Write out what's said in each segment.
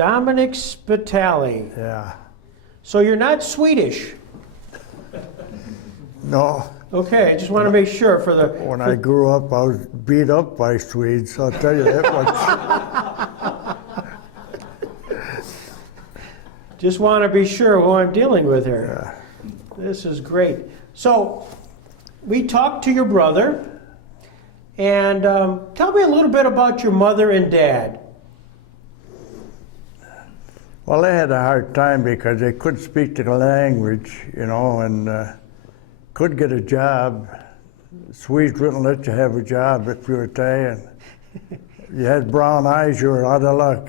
Dominic Spitale. Yeah. So you're not Swedish. No. Okay, I just want to make sure for the... When I grew up, I was beat up by Swedes, I'll tell you that much. Just want to be sure who I'm dealing with here. Yeah. This is great. So, we talked to your brother, and tell me a little bit about your mother and dad. Well, they had a hard time because they couldn't speak the language, you know, and couldn't get a job. Swedes wouldn't let you have a job if you were Italian. You had brown eyes, you were out of luck.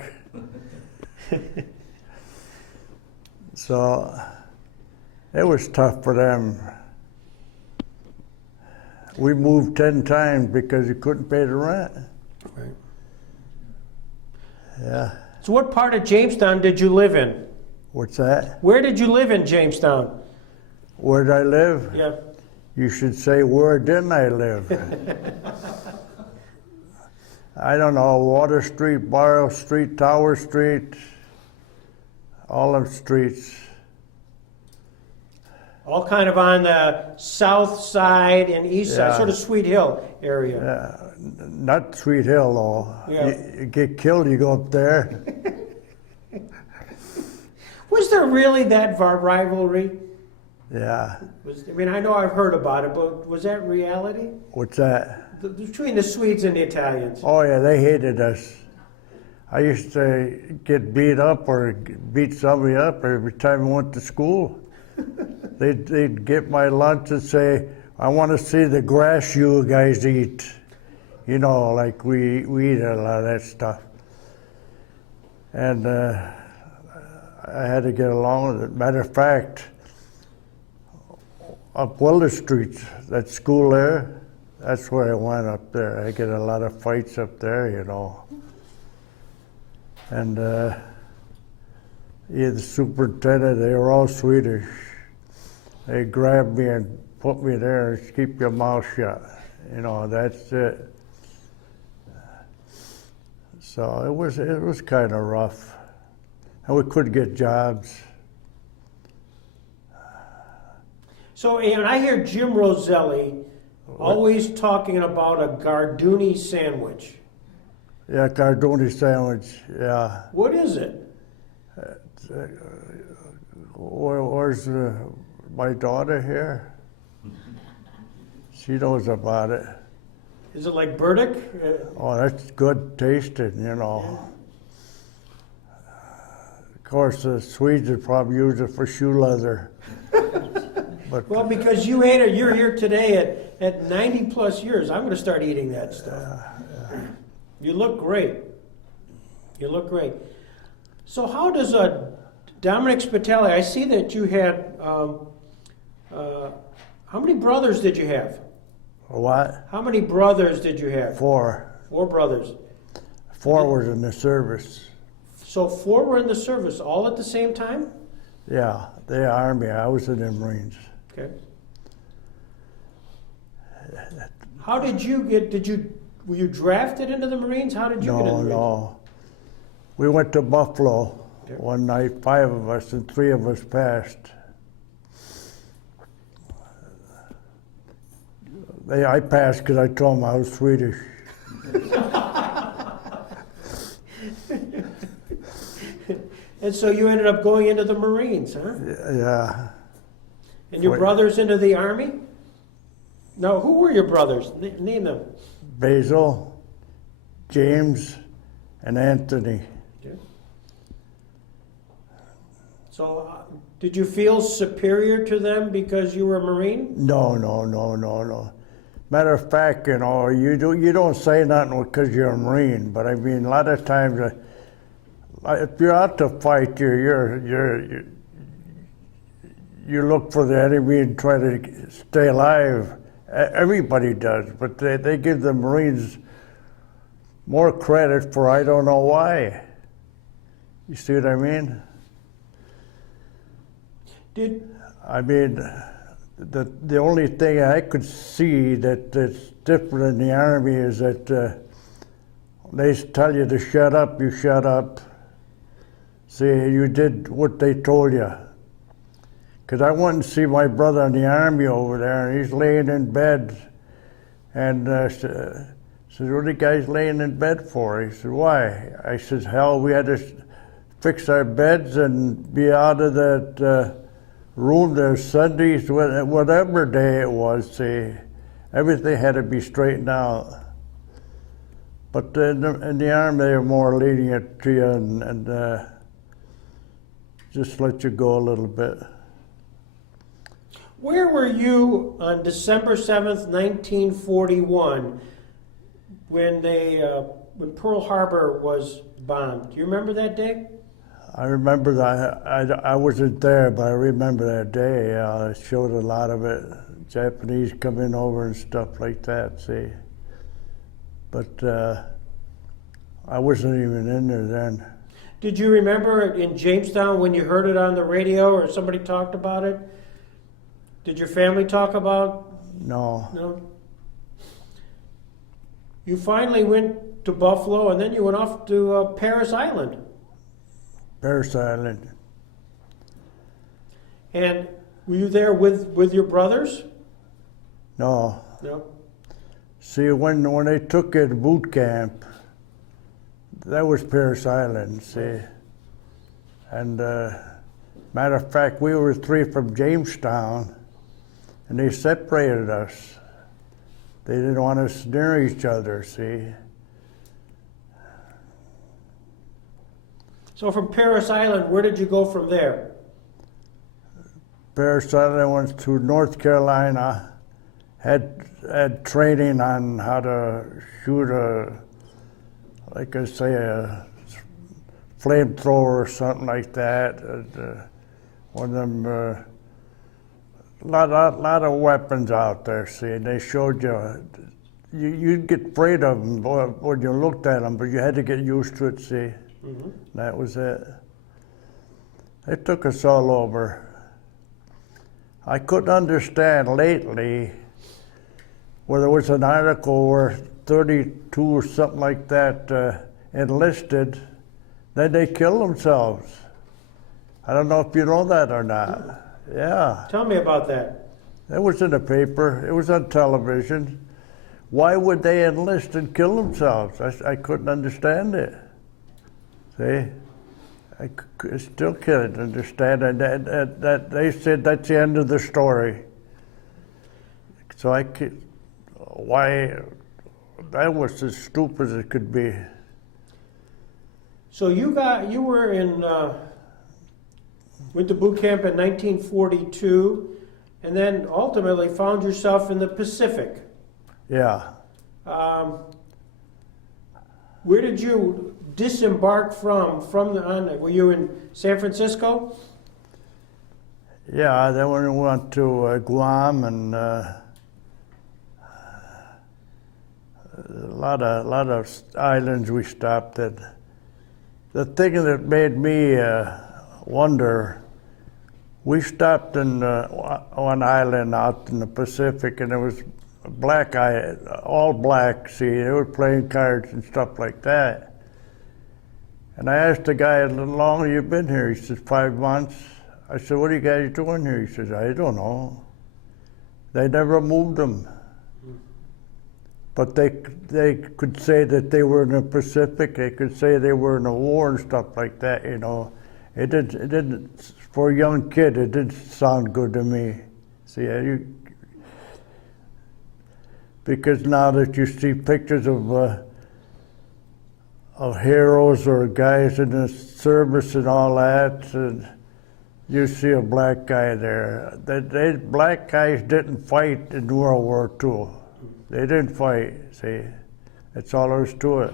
So it was tough for them. We moved 10 times because you couldn't pay the rent. Right. Yeah. So what part of Jamestown did you live in? What's that? Where did you live in Jamestown? Where did I live? Yeah. You should say, where didn't I live? I don't know, Water Street, Barrow Street, Tower Street, all them streets. All kind of on the south side and east side, Yeah. sort of Sweet Hill area. Yeah, not Sweet Hill though. Yeah. You get killed, you go up there. Was there really that rivalry? Yeah. I mean, I know I've heard about it, but was that reality? What's that? Between the Swedes and the Italians? Oh yeah, they hated us. I used to get beat up or beat somebody up every time I went to school. They'd get my lunch and say, I want to see the grass you guys eat. You know, like we eat a lot of that stuff. And I had to get along with it. Matter of fact, up Wilder Street, that school there, that's where I went up there. I get a lot of fights up there, you know. And the superintendent, they were all Swedish. They grabbed me and put me there and keep your mouth shut. You know, that's it. So it was kind of rough. And we couldn't get jobs. So, and I hear Jim Roselli always talking about a Garduni sandwich. Yeah, Cardoni sandwich, yeah. What is it? Where's my daughter here? She knows about it. Is it like Burdick? Oh, that's good tasting, you know. Of course, the Swedes would probably use it for shoe leather. But Well, because you ate it, you're here today at 90 plus years. I'm going to start eating that stuff. You look great. You look great. So how does Dominic Spitale, I see that you had, how many brothers did you have? what? How many brothers did you have? 4. 4 brothers. 4 was in the service. So 4 were in the service all at the same time? Yeah, the Army. I was in the Marines. Okay. How did you get, were you drafted into the Marines? How did you get in the Marines? No. We went to Buffalo Okay. one night, 5 of us, and 3 of us passed. I passed because I told them I was Swedish. And so you ended up going into the Marines, huh? Yeah. And your Wait. brothers into the Army? No, who were your brothers? Name them. Basil, James, and Anthony. Okay. So did you feel superior to them because you were a Marine? No. Matter of fact, you know, you don't say nothing because you're a Marine, but I mean, a lot of times, if you're out to fight, you look for the enemy and try to stay alive. Everybody does, but they give the Marines more credit for I don't know why. You see what I mean? I mean, the only thing I could see that's different in the Army is that they tell you to shut up, you shut up. See, you did what they told you. Because I went and see my brother in the army over there, and he's laying in bed. And said, what are the guys laying in bed for? He said, why? I said, hell, we had to fix our beds and be out of that room there Sundays, whatever day it was. See, everything had to be straightened out. But in the army, they were more lenient to you and just let you go a little bit. Where were you on December 7th, 1941, when when Pearl Harbor was bombed? Do you remember that day? I remember that. I wasn't there, but I remember that day. I showed a lot of it. Japanese coming over and stuff like that, see. But I wasn't even in there then. Did you remember in Jamestown when you heard it on the radio or somebody talked about it? Did your family talk about? No. You finally went to Buffalo, and then you went off to Parris Island. Parris Island. And were you there with your brothers? No. No. See, when they took you to boot camp, that was Parris Island, see. And matter of fact, we were 3 from Jamestown, and they separated us. They didn't want us near each other, see. So from Parris Island, where did you go from there? Parris Island went to North Carolina, had training on how to shoot a flamethrower or something like that. One of them, lot of weapons out there, see, and they showed you'd get afraid of them when you looked at them, but you had to get used to it, see. Mm-hmm. That was it. They took us all over. I couldn't understand lately where there was an article where 32 or something like that enlisted, then they kill themselves. I don't know if you know that or not. Yeah. Tell me about that. It was in the paper. It was on television. Why would they enlist and kill themselves? I couldn't understand it. See? I still can't understand it. That they said that's the end of the story. So why, that was as stupid as it could be. So you were went to boot camp in 1942, and then ultimately found yourself in the Pacific. Yeah. Where did you disembark from were you in San Francisco? Yeah, then we went to Guam and a lot of islands we stopped at. The thing that made me wonder, we stopped in one island out in the Pacific, and it was all black, see, they were playing cards and stuff like that. And I asked the guy, how long have you been here? He says, 5 months. I said, what are you guys doing here? He says, I don't know. They never moved them. But they could say that they were in the Pacific. They could say they were in a war and stuff like that, you know. It didn't, for a young kid, it didn't sound good to me. See, because now that you see pictures of heroes or guys in the service and all that, and you see a black guy there. Black guys didn't fight in World War II. They didn't fight, see. That's all there is to it.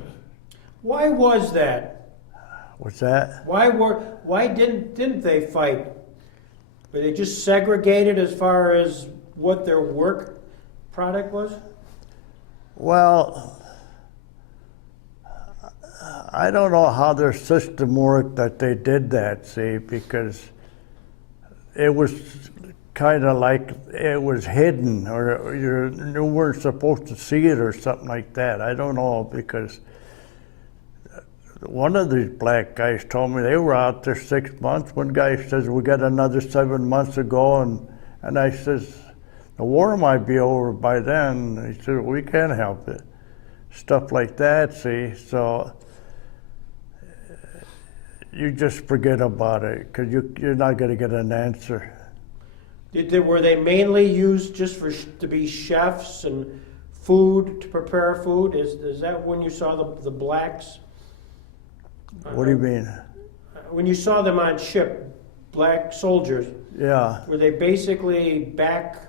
Why was that? What's that? Why didn't they fight? Were they just segregated as far as what their work product was? Well, I don't know how their system worked that they did that, see, because it was kind of like it was hidden, or you weren't supposed to see it or something like that. I don't know, because one of these black guys told me they were out there 6 months. One guy says, we got another 7 months to go. And I says, the war might be over by then. He said, we can't help it. Stuff like that, see? So you just forget about it because you're not going to get an answer. Were they mainly used just to be chefs and food, to prepare food? Is that when you saw the blacks? What do you mean? When you saw them on ship, black soldiers, Yeah. were they basically back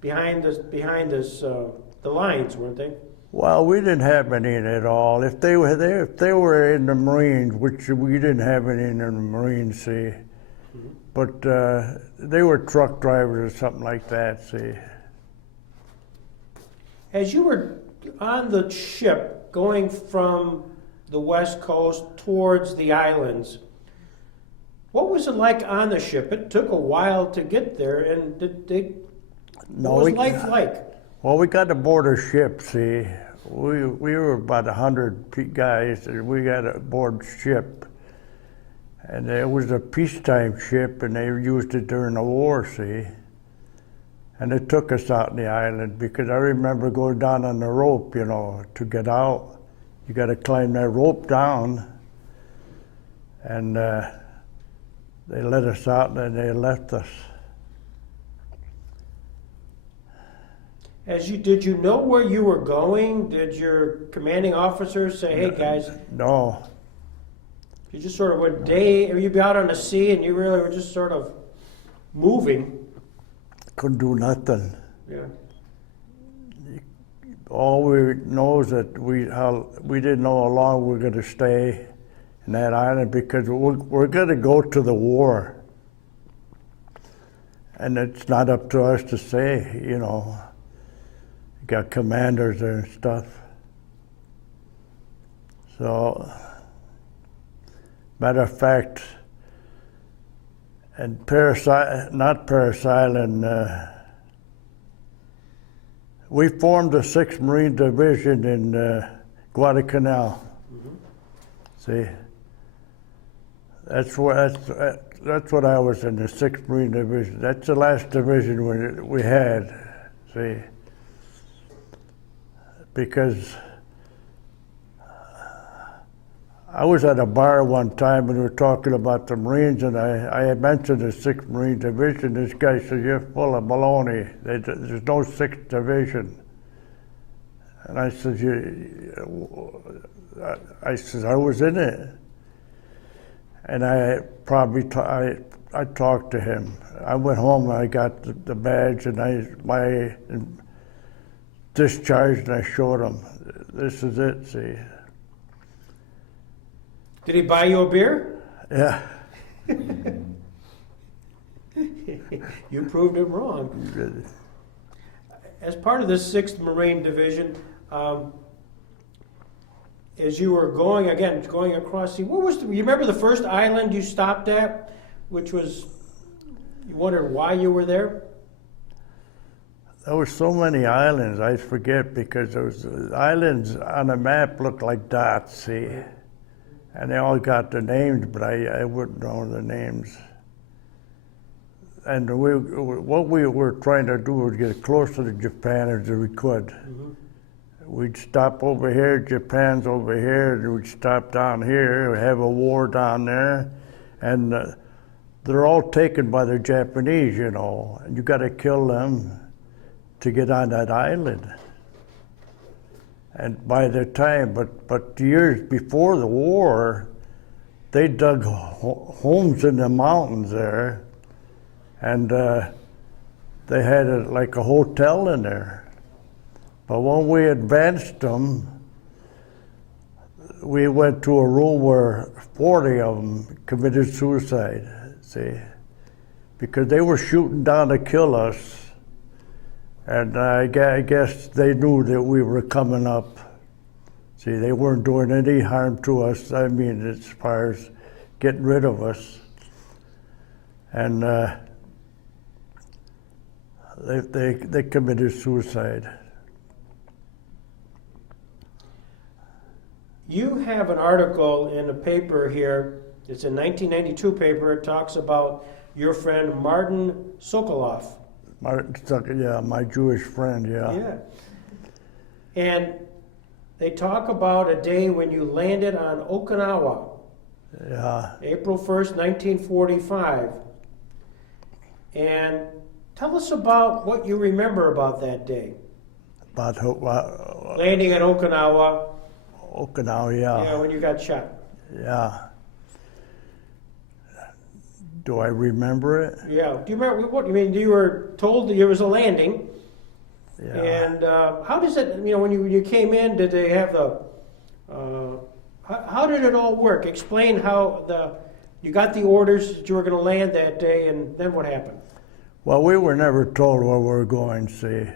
behind the lines, weren't they? Well, we didn't have any at all. If they were there, if they were in the Marines, which we didn't have any in the Marines, see. Mm-hmm. But they were truck drivers or something like that, see. As you were on the ship going from the West Coast towards the islands, what was it like on the ship? It took a while to get there, and what was life like? Well, we got aboard a ship, see. We were about 100 guys, and we got aboard ship. And it was a peacetime ship, and they used it during the war, see. And it took us out in the island, because I remember going down on the rope, to get out. You got to climb that rope down. And they let us out, and then they left us. Did you know where you were going? Did your commanding officer say, "Hey guys"? No. You just sort of went you'd be out on the sea and you really were just sort of moving. Couldn't do nothing. Yeah. All we know is that we didn't know how long we were going to stay in that island, because we're going to go to the war. And it's not up to us to say, got commanders there and stuff. So, matter of fact, and not Parris Island, we formed the 6th Marine Division in Guadalcanal. Mm-hmm. See, that's what I was in, the 6th Marine Division. That's the last division we had. See. Because I was at a bar one time and we were talking about the Marines, and I had mentioned the 6th Marine Division. This guy said, "You're full of baloney. There's no 6th Division." And I said, I was in it. And I talked to him. I went home and I got the badge and my discharge, and I showed him, "This is it, see." Did he buy you a beer? Yeah. You proved him wrong. As part of this 6th Marine Division, as you were going across the, you remember the first island you stopped at, which was, you wondered why you were there? There were so many islands, I forget, because those islands on the map looked like dots, see? And they all got the names, but I wouldn't know the names. And what we were trying to do was get as close to Japan as we could. Mm-hmm. We'd stop over here, Japan's over here, and we'd stop down here, we have a war down there, and they're all taken by the Japanese, and you got to kill them to get on that island. And by the time, but years before the war, they dug homes in the mountains there, and they had like a hotel in there. But when we advanced them, we went to a room where 40 of them committed suicide, see? Because they were shooting down to kill us. And I guess they knew that we were coming up. See, they weren't doing any harm to us. I mean, as far as getting rid of us. And they committed suicide. You have an article in a paper here. It's a 1992 paper. It talks about your friend Martin Sokoloff. Yeah, my Jewish friend, yeah. Yeah. And they talk about a day when you landed on Okinawa, Yeah. April 1st, 1945. And tell us about what you remember about that day. About Landing at Okinawa, Okinawa, yeah. when you got shot. Yeah. Do I remember it? Yeah. Do you remember what? I mean, you were told that there was a landing. Yeah. And how does it, when you came in, did they have the, how did it all work? Explain how you got the orders that you were going to land that day, and then what happened? Well, we were never told where we were going, see.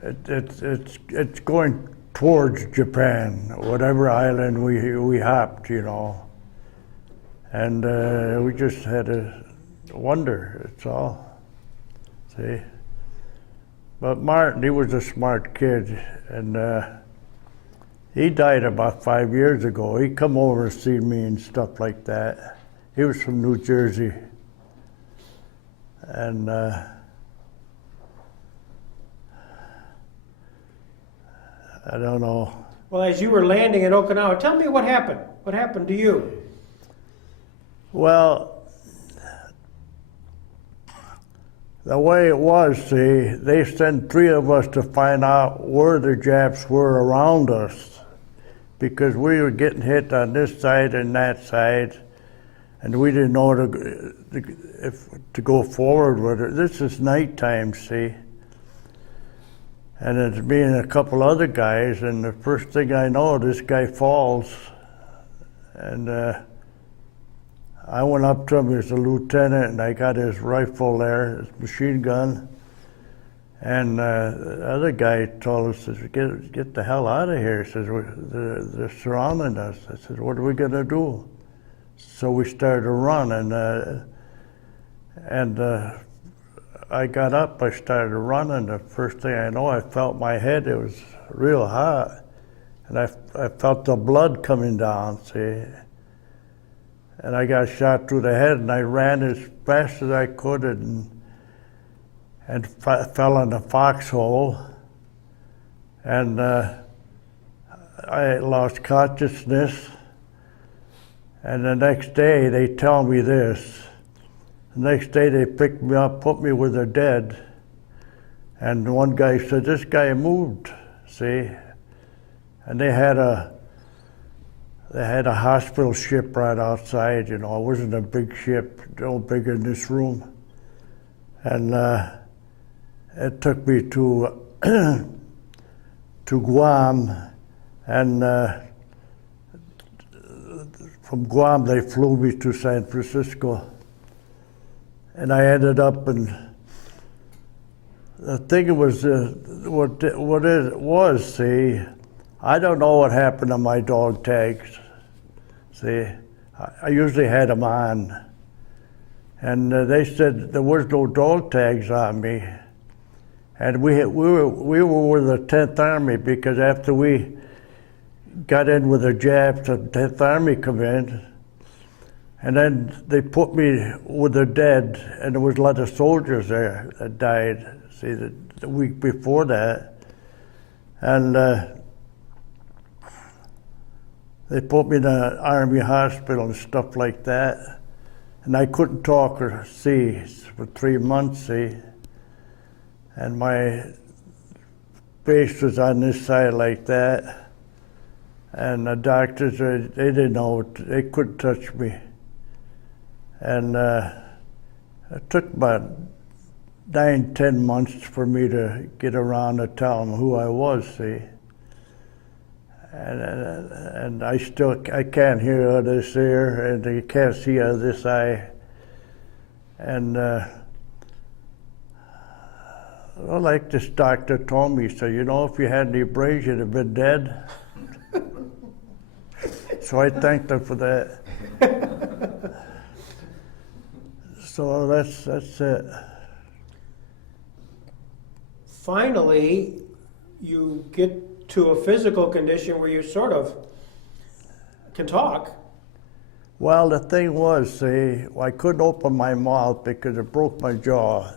It's going towards Japan, whatever island we hopped, And we just had to wonder, that's all, see. But Martin, he was a smart kid, and he died about 5 years ago. He come over and see me and stuff like that. He was from New Jersey. And I don't know. Well, as you were landing in Okinawa, tell me what happened. What happened to you? Well, the way it was, see, they sent 3 of us to find out where the Japs were around us, because we were getting hit on this side and that side, and we didn't know to go forward with it. This is nighttime, see, and it's me and a couple other guys, and the first thing I know, this guy falls, and I went up to him as a lieutenant, and I got his rifle there, his machine gun. And the other guy told us, says, get the hell out of here. He says, they're surrounding us. I said, what are we going to do? So we started to run, and I got up, I started running. The first thing I know, I felt my head, it was real hot. And I felt the blood coming down, see. And I got shot through the head, and I ran as fast as I could and fell in a foxhole. And I lost consciousness. And the next day, they tell me this. The next day, they picked me up, put me where they're dead. And one guy said, this guy moved, see? And they had a hospital ship right outside, It wasn't a big ship, no bigger than this room. And it took me to Guam, and from Guam they flew me to San Francisco. And I ended up in, the thing was, what it was, see, I don't know what happened to my dog tags. See, I usually had them on. And they said there was no dog tags on me. And we were with the 10th Army, because after we got in with the Japs, the 10th Army come in, and then they put me with the dead, and there was a lot of soldiers there that died, see, the week before that. And they put me in an Army hospital and stuff like that. And I couldn't talk or see for 3 months, see. And my face was on this side like that. And the doctors, they didn't know, they couldn't touch me. And it took about 9-10 months for me to get around to tell them who I was, see. And I can't hear out of this ear, and I can't see out of this eye. And well, like this doctor told me, he said, if you had any brains, you'd have been dead. So I thanked him for that. So that's it. Finally, you get to a physical condition where you sort of can talk. Well, the thing was, see, I couldn't open my mouth because it broke my jaw.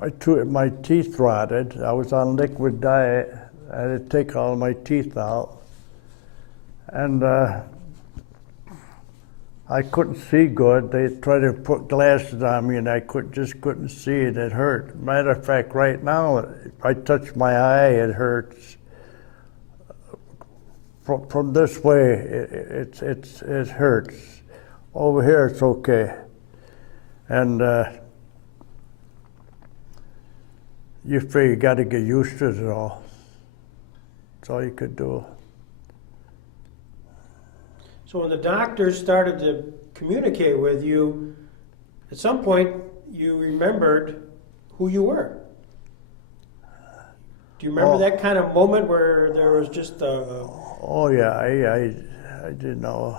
My teeth rotted. I was on liquid diet. I had to take all my teeth out. And I couldn't see good. They tried to put glasses on me and I just couldn't see it. It hurt. Matter of fact, right now, if I touch my eye, it hurts. From this way, it hurts. Over here, it's okay. And you figure you got to get used to it all. That's all you could do. So when the doctors started to communicate with you, at some point you remembered who you were. Do you remember that kind of moment where there was just a... Oh yeah, I didn't know.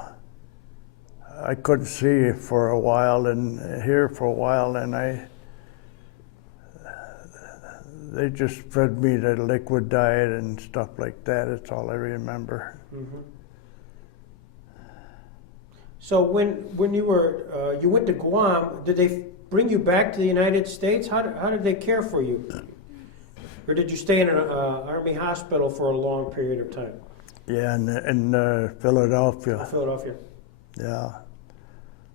I couldn't see for a while and hear for a while, and they just fed me the liquid diet and stuff like that. That's all I remember. Mm-hmm. So when you were you went to Guam, did they bring you back to the United States? How did they care for you? Or did you stay in an Army hospital for a long period of time? Yeah, in Philadelphia. Philadelphia. Yeah.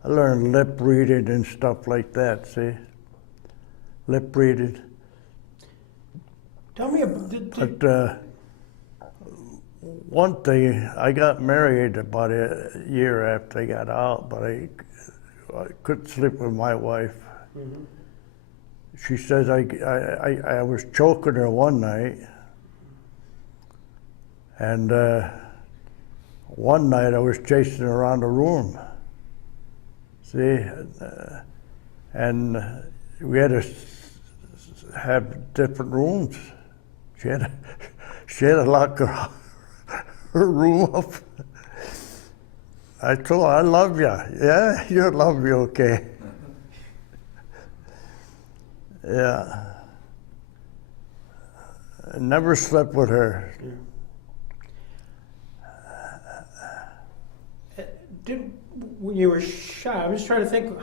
I learned lip reading and stuff like that, see? Lip reading. Tell me, But one thing, I got married about a year after I got out, but I couldn't sleep with my wife. mm-hmm. She says I was choking her one night, and one night I was chasing her around the room. See, and we had to have different rooms. She had to lock her room up. I told her, I love you. Yeah, you love me, okay. Yeah. I never slept with her. When you were shot, I'm just trying to think,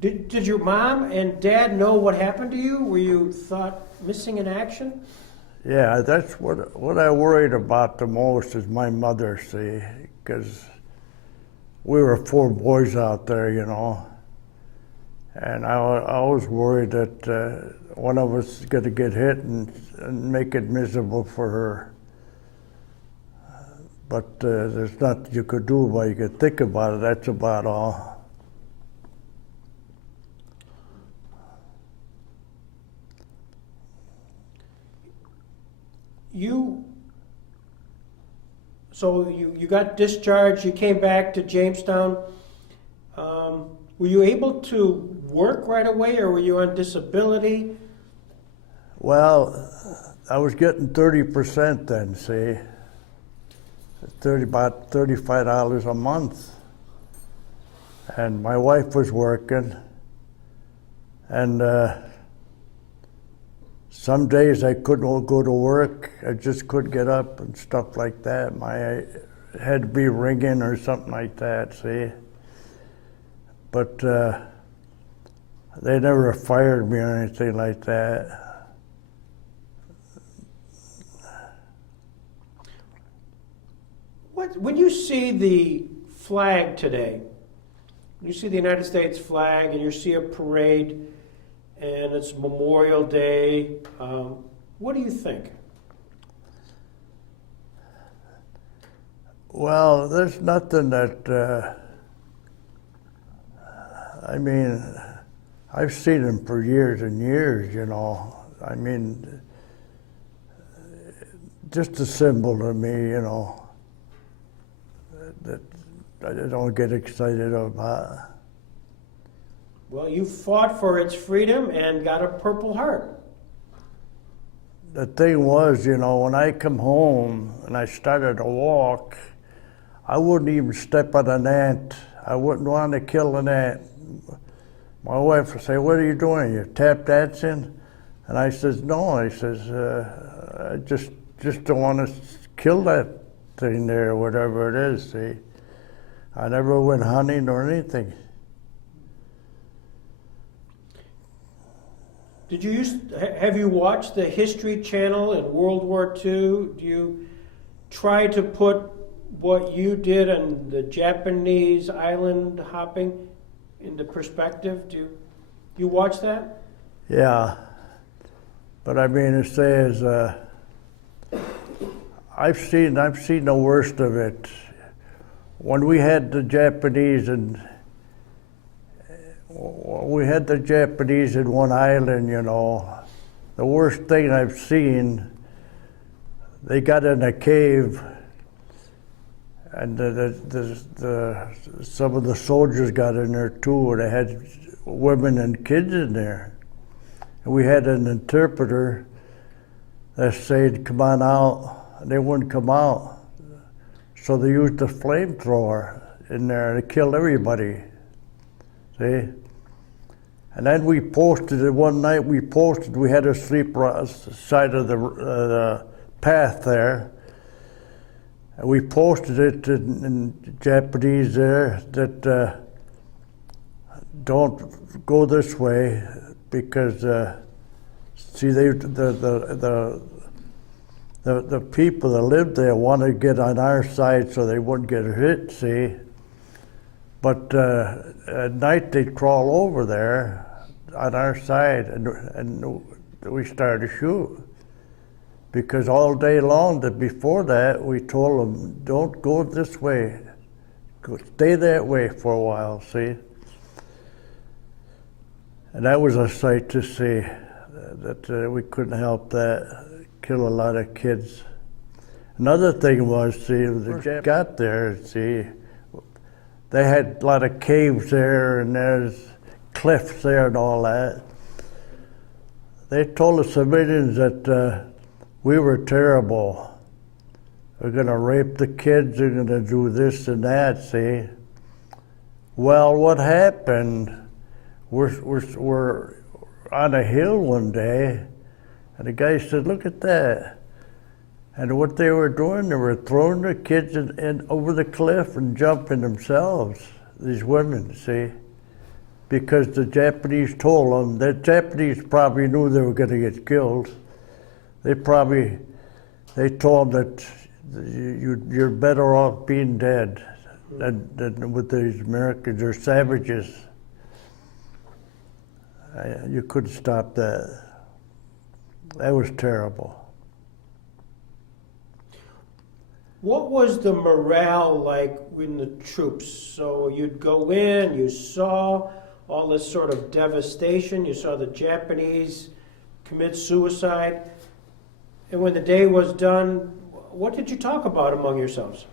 did your mom and dad know what happened to you? Were you thought missing in action? Yeah, that's what I worried about the most is my mother, see, because we were 4 boys out there, you know, and I was worried that one of us is going to get hit and make it miserable for her. But there's nothing you could do about it. You could think about it, that's about all. So you got discharged, you came back to Jamestown. Were you able to work right away, or were you on disability? Well, I was getting 30% then, see. About $35 a month. And my wife was working. And some days I couldn't go to work. I just couldn't get up and stuff like that. My head would be ringing or something like that, see. But they never fired me or anything like that. When you see the flag today, you see the United States flag and you see a parade and it's Memorial Day, what do you think? Well, there's nothing that, I mean, I've seen them for years and years, you know. I mean, just a symbol to me, you know, that I don't get excited about. Well, you fought for its freedom and got a Purple Heart. The thing was, you know, when I come home and I started to walk, I wouldn't even step on an ant. I wouldn't want to kill an ant. My wife would say, "What are you doing? You tap dancing?" And I says, "No." I says, I just don't want to kill that thing there, whatever it is, see. I never went hunting or anything. Have you watched the History Channel in World War II? Do you try to put what you did on the Japanese island hopping into perspective? Do you watch that? Yeah, but I mean, to say is, I've seen the worst of it. When we had the Japanese in one island, you know, the worst thing I've seen, they got in a cave, and some of the soldiers got in there too, and they had women and kids in there. And we had an interpreter that said, "Come on out," and they wouldn't come out. So they used a flamethrower in there to kill everybody. See? And then we posted it one night. We had to sleep side of the path there. And we posted it in Japanese there that don't go this way because see, the people that lived there wanted to get on our side so they wouldn't get hit, see. But at night they'd crawl over there on our side, and we started to shoot. Because all day long, before that, we told them, don't go this way. Stay that way for a while, see. And that was a sight to see, that we couldn't help that. Kill a lot of kids. Another thing was, see, when they got there, see, they had a lot of caves there, and there's cliffs there and all that. They told the civilians that we were terrible. We're gonna rape the kids, they're gonna do this and that, see. Well, what happened, we're on a hill one day, and the guy said, "Look at that." And what they were doing, they were throwing the kids in over the cliff and jumping themselves, these women, see. Because the Japanese told them, the Japanese probably knew they were gonna get killed. They told them that you're better off being dead than with these Americans. They're savages. You couldn't stop that. That was terrible. What was the morale like in the troops? So you'd go in, you saw all this sort of devastation, you saw the Japanese commit suicide, and when the day was done, what did you talk about among yourselves?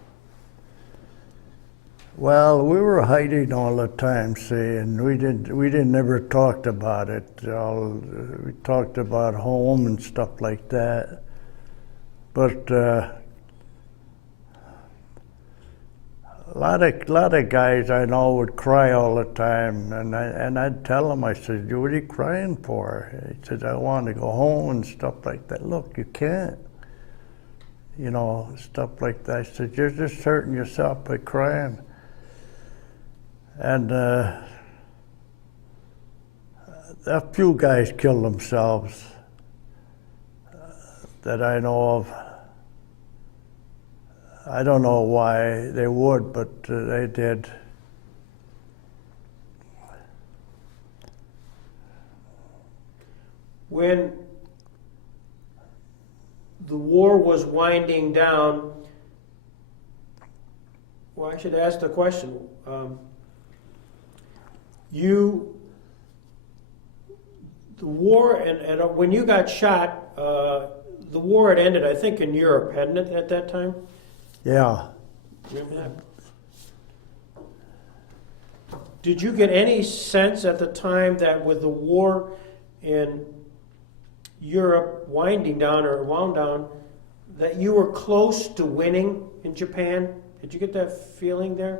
Well, we were hiding all the time, see, and we didn't never talked about it. We talked about home and stuff like that. But a lot of guys I know would cry all the time, and I'd tell them, I said, "What are you crying for?" He said, "I want to go home," and stuff like that. "Look, you can't." You know, stuff like that. I said, "You're just hurting yourself by crying." And a few guys killed themselves that I know of. I don't know why they would, but they did. When the war was winding down, well, I should ask the question. The war, and when you got shot, the war had ended, I think, in Europe, hadn't it, at that time? Yeah. Remember that? Did you get any sense at the time that with the war in Europe winding down or wound down, that you were close to winning in Japan? Did you get that feeling there?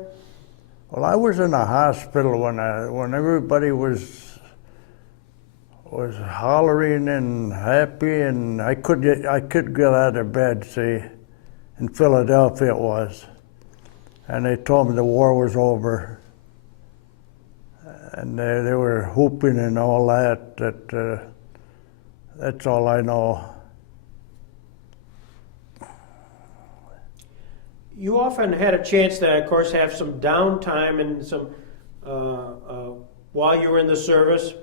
Well, I was in a hospital when everybody was was hollering and happy, and I couldn't get out of bed, see. In Philadelphia it was. And they told me the war was over. And they were whooping and all that. That's all I know. You often had a chance to, of course, have some downtime and some while you were in the service.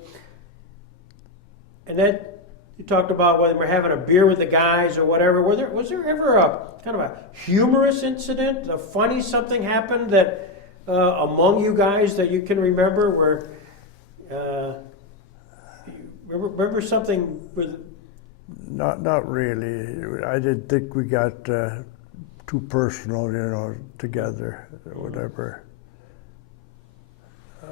And that you talked about whether we're having a beer with the guys or whatever. Was there ever a kind of a humorous incident, a funny something happened that among you guys that you can remember where remember something with? Not really. I didn't think we got too personal, together or whatever.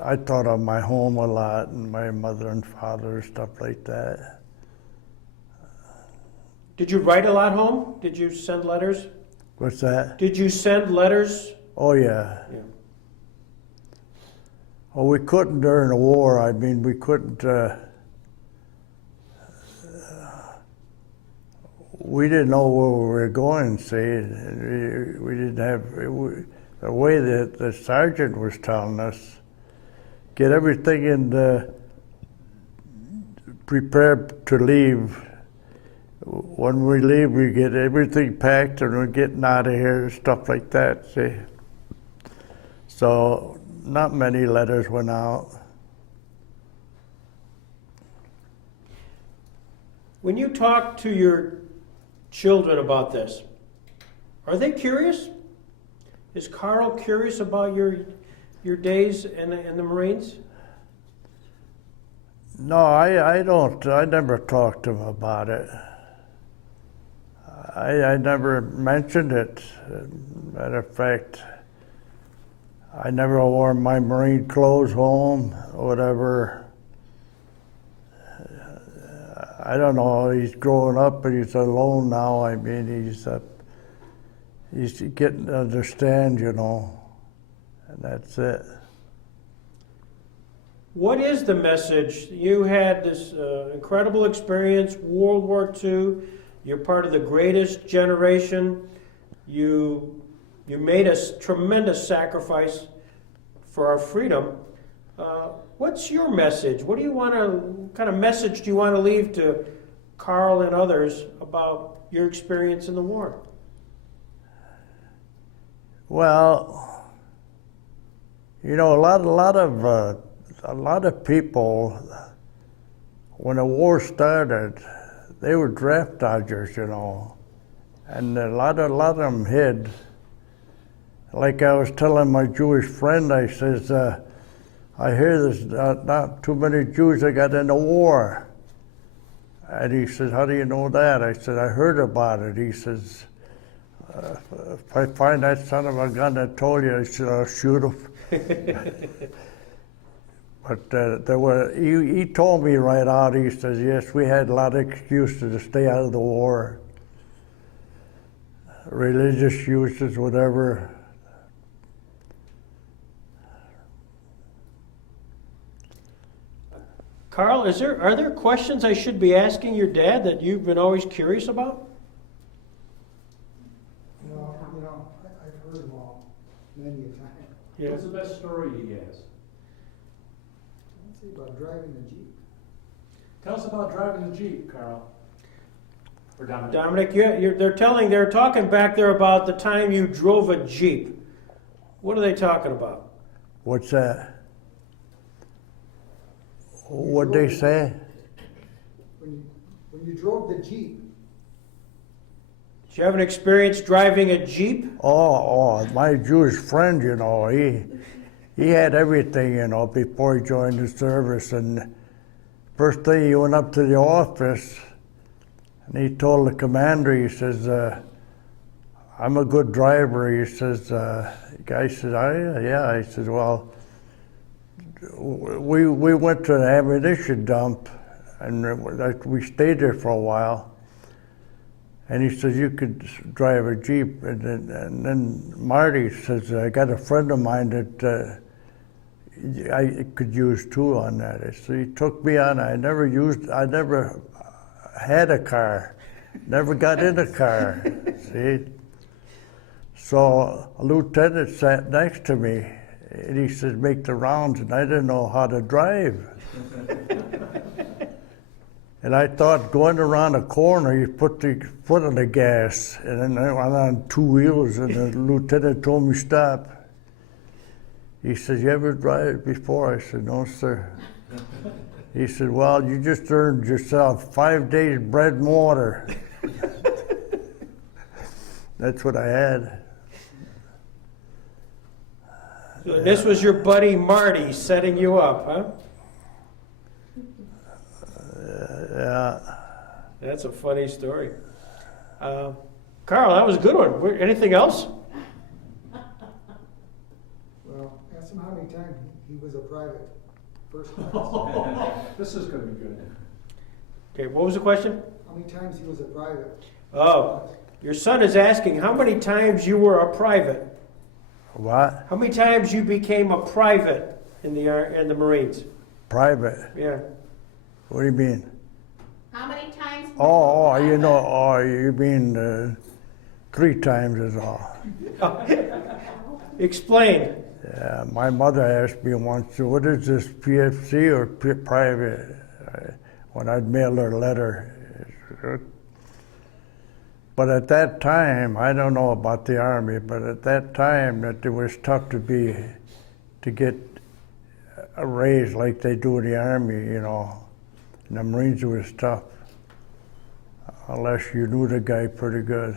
I thought of my home a lot and my mother and father, stuff like that. Did you write a lot home? Did you send letters? What's that? Did you send letters? Oh, yeah. Yeah. Well, we couldn't during the war. I mean, we couldn't. We didn't know where we were going, see. We didn't have. The way that the sergeant was telling us, get everything prepared to leave. When we leave, we get everything packed and we're getting out of here, stuff like that, see. So, not many letters went out. When you talk to your children about this, are they curious? Is Carl curious about your days in the Marines? No, I don't. I never talked to him about it. I never mentioned it. Matter of fact, I never wore my Marine clothes home or whatever. I don't know. He's growing up, but he's alone now. I mean, he's getting to understand, and that's it. What is the message? You had this incredible experience, World War II. You're part of the greatest generation. You made a tremendous sacrifice for our freedom. What's your message? What kind of message do you want to leave to Carl and others about your experience in the war? Well, a lot of people, when the war started, they were draft dodgers, and a lot of them hid. Like I was telling my Jewish friend, I says, I hear there's not too many Jews that got in the war. And he says, how do you know that? I said, I heard about it. He says, if I find that son of a gun that told you, I said, I'll shoot him. But he told me right out, he says, yes, we had a lot of excuses to stay out of the war. Religious excuses, whatever. Carl, are there questions I should be asking your dad that you've been always curious about? I've heard them all many a time. Yeah. What's the best story he has? Let's see about driving the Jeep. Tell us about driving the Jeep, Carl. Or Dominic. Dominic, they're talking back there about the time you drove a Jeep. What are they talking about? What's that? What'd they say? When you drove the Jeep. Did you have an experience driving a Jeep? Oh, my Jewish friend, he had everything, before he joined the service. And first thing he went up to the office, and he told the commander, he says, I'm a good driver. He says, the guy says, yeah. He says, well, we went to an ammunition dump, and we stayed there for a while. And he says, you could drive a Jeep. And then Marty says, I got a friend of mine that I could use two on that. So he took me on. I never had a car, never got in a car. See, so a lieutenant sat next to me, and he said, "Make the rounds," and I didn't know how to drive. And I thought going around a corner, you put the foot on the gas, and then I went on two wheels, and the lieutenant told me stop. He said, "You ever drive before?" I said, "No, sir." He said, "Well, you just earned yourself 5 days bread and water." That's what I had. So this was your buddy Marty setting you up, huh? Yeah. That's a funny story. Carl, that was a good one. Anything else? Well, ask him how many times he was a private first class. This is gonna be good. Okay, what was the question? How many times he was a private? Oh, your son is asking how many times you were a private. What? How many times you became a private in the Marines? Private? Yeah. What do you mean? How many times? You mean 3 times is all. Explain. Yeah, my mother asked me once, "What is this, PFC or private?" When I'd mail her a letter. But at that time, I don't know about the Army, but at that time that it was tough to get a raise like they do in the Army, you know. In the Marines it was tough, unless you knew the guy pretty good.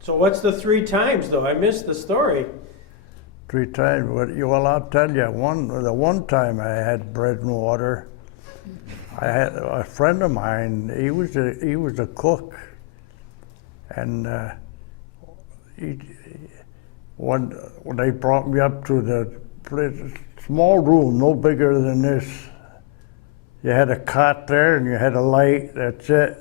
So what's the 3 times though? I missed the story. 3 times. Well, I'll tell you, the one time I had bread and water, I had a friend of mine. He was a cook, and when they brought me up to the place, small room, no bigger than this. You had a cot there, and you had a light. That's it.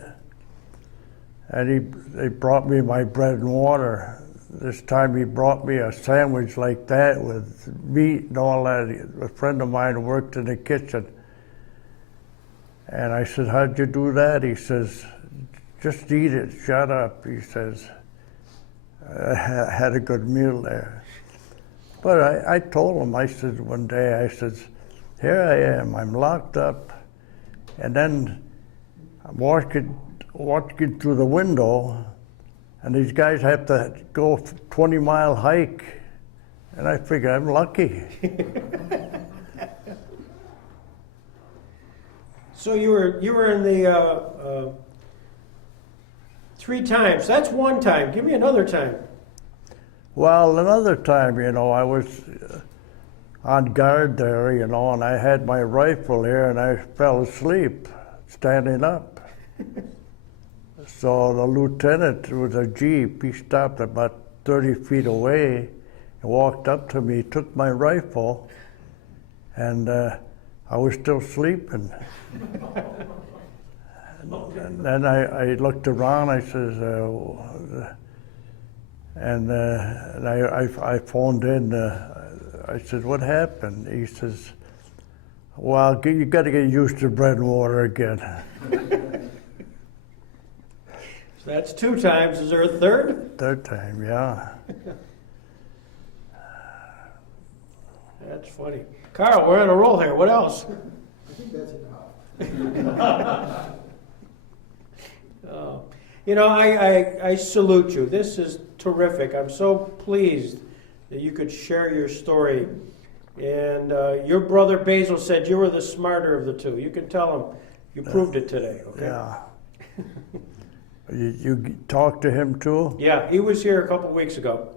And they brought me my bread and water. This time he brought me a sandwich like that with meat and all that. A friend of mine worked in the kitchen. And I said, "How'd you do that?" He says, "Just eat it, shut up." He says, "I had a good meal there." But I told him, I said one day, I said, "Here I am, I'm locked up, and then I'm walking through the window, and these guys have to go 20-mile hike, and I figure I'm lucky." So you were in the 3 times. That's 1 time. Give me another time. Well, another time, you know, I was on guard there, you know, and I had my rifle here, and I fell asleep standing up. So the lieutenant with a Jeep, he stopped about 30 feet away and walked up to me, took my rifle, and I was still sleeping. And then I looked around, I says, I phoned in, I said, "What happened?" He says, "Well, you got to get used to bread and water again." So that's 2 times. Is there a third? Third time, yeah. That's funny. Carl, we're on a roll here. What else? I think that's enough. Oh. You know, I salute you. This is terrific. I'm so pleased that you could share your story. And your brother Basil said you were the smarter of the 2. You can tell him you proved it today. Okay? Yeah. You talked to him too? Yeah, he was here a couple weeks ago.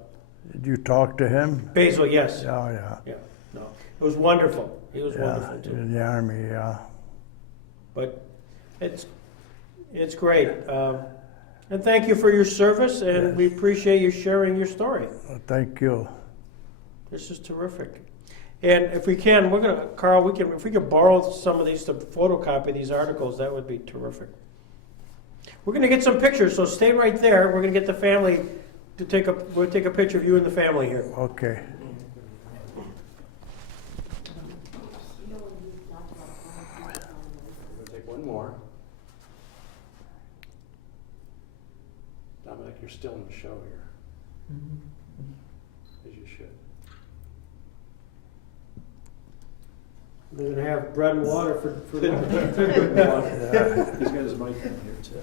Did you talk to him? Basil, yes. Oh, yeah. Yeah. No, it was wonderful. He was Yeah, wonderful too. in the Army, yeah. But it's great. And thank you for your service, and Yes. we appreciate you sharing your story. Well, thank you. This is terrific. And if we can, Carl, if we could borrow some of these to photocopy these articles, that would be terrific. We're going to get some pictures, so stay right there. We're going to get the family we'll take a picture of you and the family here. Okay. We'll take one more. Dominic, you're still in the show here. As you should. They're gonna have bread and water for He's got his mic in here too.